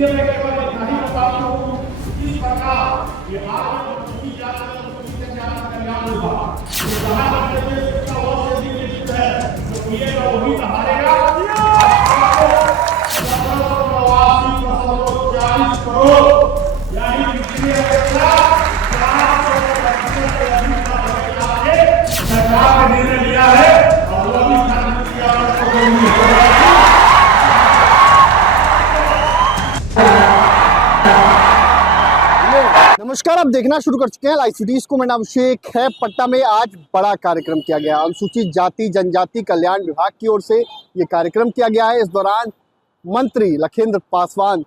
इसलिए मैं केवल इतना ही बता दूं कि इस प्रकार बिहार में अनुसूचित जाति और अनुसूचित जनजाति कल्याण विभाग जहाँ तक शिक्षा वर्ष से निश्चित है तो पिएगा वही हारेगा। 17,80,40 करोड़ यानी पिछली अपेक्षा 400% से अधिक का बजट लाके सरकार ने निर्णय लिया है और वो भी नमस्कार, आप देखना शुरू कर चुके हैं लाइव सिटीज को। मेरा नाम शेख है। पटना में आज बड़ा कार्यक्रम किया गया। अनुसूचित जाति जनजाति कल्याण विभाग की ओर से ये कार्यक्रम किया गया है। इस दौरान मंत्री लखेंद्र पासवान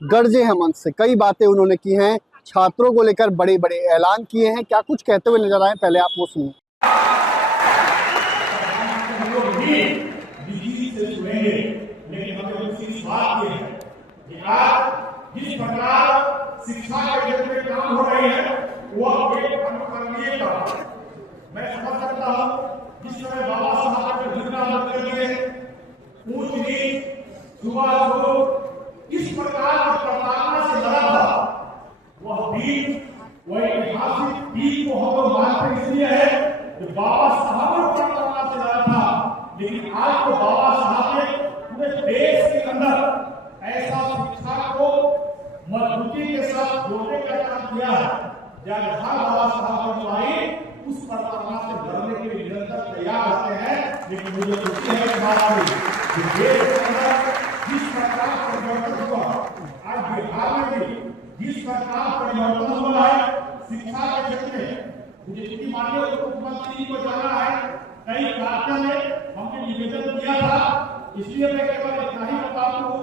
गरजे हैं मंच से। कई बातें उन्होंने की हैं, छात्रों को लेकर बड़े बड़े ऐलान किए हैं। क्या कुछ कहते हुए नजर आए, पहले आप वो सुनिए। जिस प्रकार शिक्षा के क्षेत्र में काम हो रही है वह एक अनुकरणीय काम। मैं समझ सकता हूँ जिस समय बाबा साहब के घटना कर दिए ऊंच नीच छुआछूत किस प्रकार की प्रताड़ना से लड़ा था वह बीज वह ऐतिहासिक बीज को हम लोग मानते इसलिए है कि बाबा साहब ने प्रताड़ना से लड़ा था। लेकिन आज तो बाबा साहब ने पूरे देश के अंदर ऐसा शिक्षा को मजबूती के साथ जोड़ने का काम किया है। जहाँ बाबा साहब की आई उस प्रताड़ना से लड़ने के लिए निरंतर तैयार रहते हैं। लेकिन मुझे खुशी है कि देश के अंदर जिस प्रकार परिवर्तन हुआ आज बिहार में भी जिस प्रकार परिवर्तन हुआ है शिक्षा के क्षेत्र में, मुझे चूंकि माननीय मुख्यमंत्री को जाना है कई कार्यक्रम में हमने निवेदन किया था, इसलिए मैं केवल इतना ही बता दूं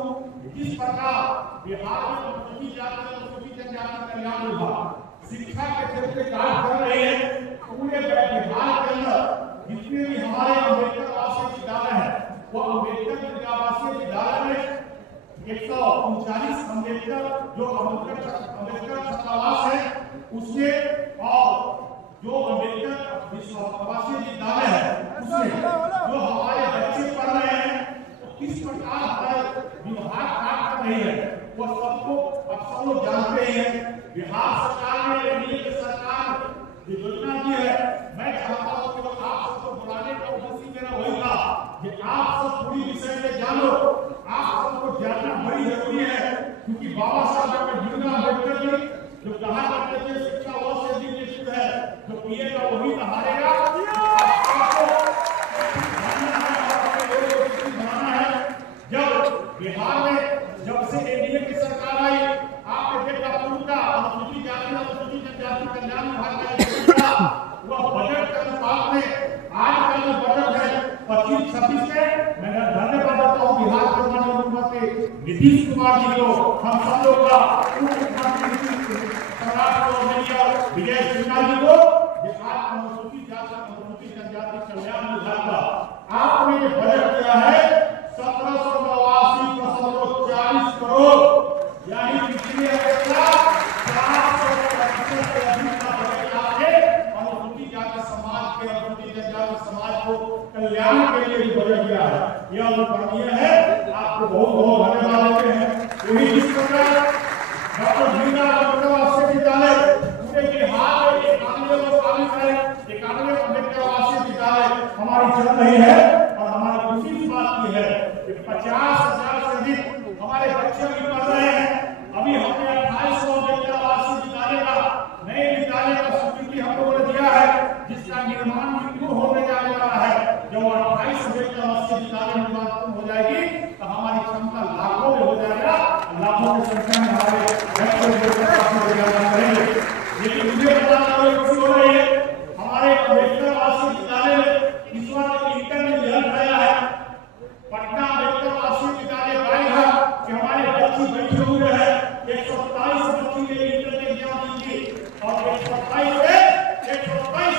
जिस प्रकार बिहार में अनुसूचित जाति और अनुसूचित जनजाति कल्याण विभाग शिक्षा के क्षेत्र में कार्य कर रहे हैं। पूरे बिहार के अंदर जितने भी हमारे अम्बेडकर आवासीय विद्यालय है वो अम्बेडकर आवासीय विद्यालय में 139 अम्बेडकर जो अम्बेडकर छात्रावास है उससे और जो अम्बेडकर आवासीय विद्यालय है उसमें जो हमारे बच्चे पढ़ रहे हैं किस प्रकार विभाग काम कर रही है वो सबको अब सब लोग जानते हैं। बिहार सरकार ने एनडीए सरकार योजना की है। मैं चाहता हूँ कि आप सबको बुलाने का उद्देश्य मेरा वही था कि आप सब पूरी विषय में जानो। आप सबको जानना बड़ी जरूरी है क्योंकि बाबा साहब का भीमराव अम्बेडकर जी जो कहा करते थे शिक्षा वर्ष से निश्चित है जो पिएगा वही हारेगा। बिहार में जब से एनडीए की सरकार आई आपने देखा पूरा अनुसूचित जाति और अनुसूचित जनजाति कल्याण विभाग का वह बजट के अनुपात में आज का जो बजट है 25-26 में मैं धन्यवाद देता हूँ बिहार के माननीय मुख्यमंत्री नीतीश कुमार जी को, हम सब लोग का मुख्यमंत्री विजय सिन्हा जी को आज अनुसूचित जाति और अनुसूचित जनजाति कल्याण विभाग का आपने ये बजट दिया है 17,80,40 करोड़ यानी पिछली अपेक्षा 400% से अधिक का बजट लाके अनुसूचित जाति समाज के अनुसूचित जनजाति समाज को कल्याण के लिए बजट दिया है। यह अनुकरणीय है। आपको बहुत बहुत धन्यवाद देते हैं। वही जिस प्रकार डॉक्टर भीमराव अम्बेडकर आवासीय विद्यालय पूरे बिहार में 91 अम्बेडकर आवासीय विद्यालय हमारी चल रही है और हमारी खुशी इस बात की है 50,000 से अधिक हमारे बच्चे भी पढ़ रहे हैं। अभी हमने 2800 अम्बेडकर आवासीय विद्यालय का नए विद्यालय का स्वीकृति हम लोगों ने दिया है जिसका निर्माण शुरू होने जाने वाला है। जब 28 अम्बेडकर आवासीय विद्यालय निर्माण हो जाएगी तो हमारी क्षमता लाखों में हो जाएगा। लाखों की संख्या में हमारे करेंगे। लेकिन मुझे बताना खुशी हो रही है हमारे अम्बेडकर आवासीय विद्यालय में इस बार इंटर में रिजल्ट आया है। पटना अम्बेडकर आवासीय विद्यालय गाय कि हमारे बच्ची बैठे हुए हैं 127 बच्ची के इंटर में एग्जाम दीजिए और 127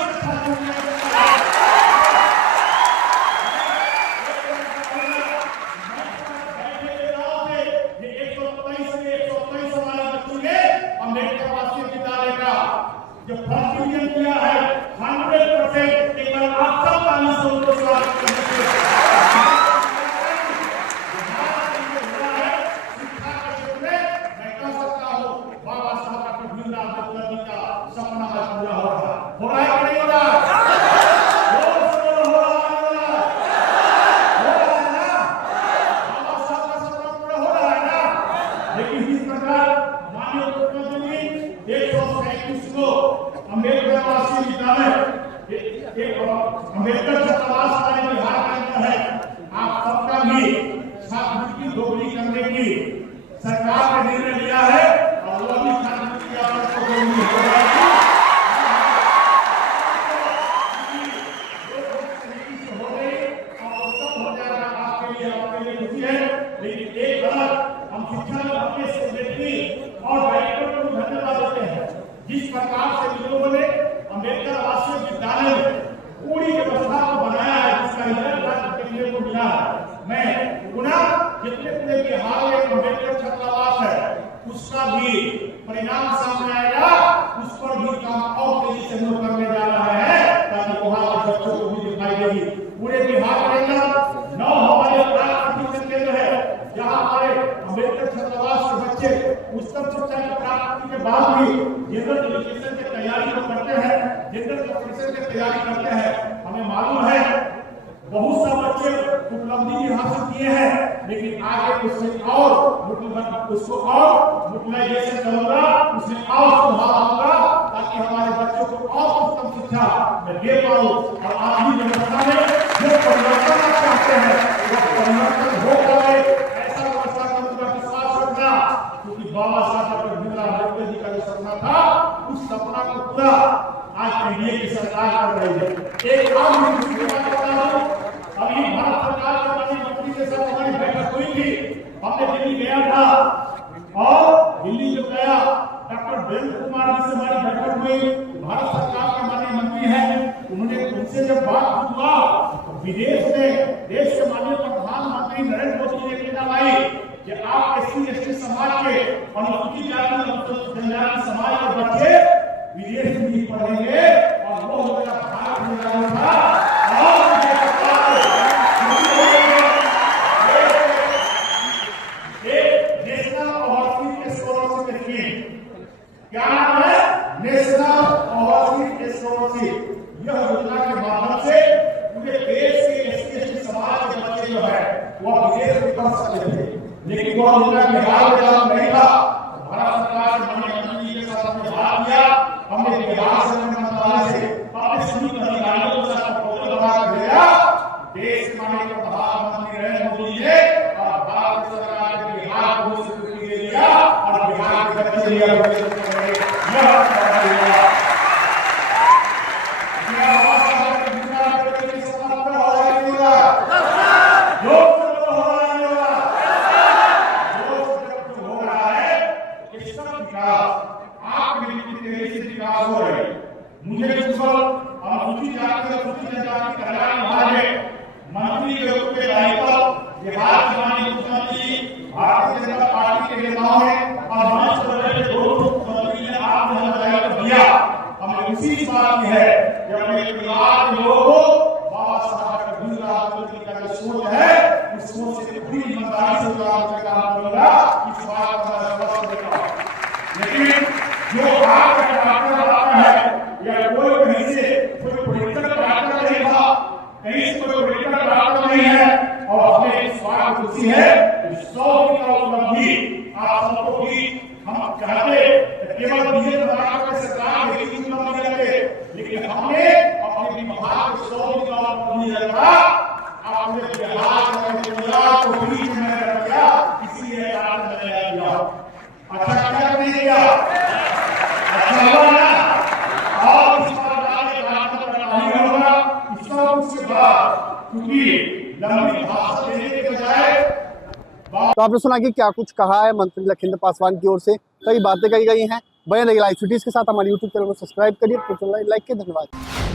अम्बेडकर आवासीय विद्यालय का जो फर्स्ट डिवीजन किया है 100% केवल आप सब ताली से उनको स्वागत करते हैं। शिक्षा के क्षेत्र में कंपटीशन की तैयारी करते हैं, हमें मालूम है बहुत सा बच्चे उपलब्धि भी हासिल किए हैं, लेकिन आगे उसमें और उसको और यूटिलाइजेशन करूंगा, उसमें और सुधार होगा, ताकि हमारे बच्चों को और उत्तम शिक्षा मैं दे पाऊं। और आज भी व्यवस्था में जो परिवर्तन आप चाहते हैं वो परिवर्तन हो पाए, ऐसा व्यवस्था करूंगा, विश्वास रखना, क्योंकि बाबा साहब डॉक्टर भीमराव अम्बेडकर जी का जो सपना था, उस सपना को पूरा आज एनडीए की सरकार कर रही है। एक और अभी भारत सरकार के माननीय मंत्री के साथ हमारी बैठक हुई थी, हमने दिल्ली गया था, और दिल्ली जो गया डॉक्टर वीरेंद्र कुमार जी से हमारी बैठक हुई, भारत सरकार के माननीय मंत्री हैं, उन्होंने उनसे जब बात हुआ तो विदेश में देश के माननीय प्रधानमंत्री नरेंद्र मोदी ने कहना भाई कि आप SC/ST समाज के अनुसूचित जाति जनजाति समाज के बच्चे विदेश में भी पढ़ेंगे, और वो हमारा भारत में था, और नेशनल ओवरसीज स्कॉलरशिप स्कीम, क्या नाम है? National overseas scholarship. यह योजना के माध्यम से पूरे देश के SC/ST समाज के बच्चे जो है वह विदेश में पढ़ सकते थे, लेकिन वह योजना बिहार में लागू नहीं था। भारत सरकार के माननीय मंत्री के साथ हमने बात किया, हमने बिहार से मंत्रालय से अपने सभी अधिकारियों के साथ प्रपोजल बनाकर भेजा। देश के माननीय प्रधानमंत्री नरेंद्र मोदी जी ने और भारत सरकार ने बिहार को स्वीकृति दे दिया, और बिहार के बच्चे मुझे अनुसूचित जाति और अनुसूचित जनजाति कल्याण विभाग में मंत्री के रूप में दायित्व बिहार के माननीय मुख्यमंत्री भारतीय जनता पार्टी के नेताओं ने और मंच पर बैठे दो मुख्यमंत्री ने आपको दायित्व दिया। हमें उसी बात की है कि अपने परिवार के लोगों को बाबा साहब का भीमराव अम्बेडकर का जो सोच है, उस सोच से पूरी ईमानदारी से काम करूंगा, इस बात का मैं स्पष्ट देता हूं। लेकिन जो आपका डॉक्टर आता है या कोई कहीं से कोई पॉलिटिकल डॉक्टर नहीं था, कहीं से कोई पॉलिटिकल डॉक्टर नहीं है, और अपने इस बात को खुशी है 100 की उपलब्धि आप सबको भी हम चाहते केवल बीजेपी सरकार के सरकार के ही उपलब्धि रखते, लेकिन हमने अपने विभाग को 100 की उपलब्धि रखा, आपने बिहार में गुजरात को बीच में रख दिया, इसीलिए आपने नया दिया। अच्छा क्या नहीं किया? अच्छा हुआ ना? और इस बार आगे काम करना नहीं होगा, इसका उसके बाद क्योंकि लंबी भाषण देने के बजाय। तो आपने सुना कि क्या कुछ कहा है मंत्री लखिंदर पासवान की ओर से, कई बातें कही गई हैं। बने रहिए लाइव सिटीज के साथ, हमारे YouTube चैनल को सब्सक्राइब करिए, लाइक के धन्यवाद।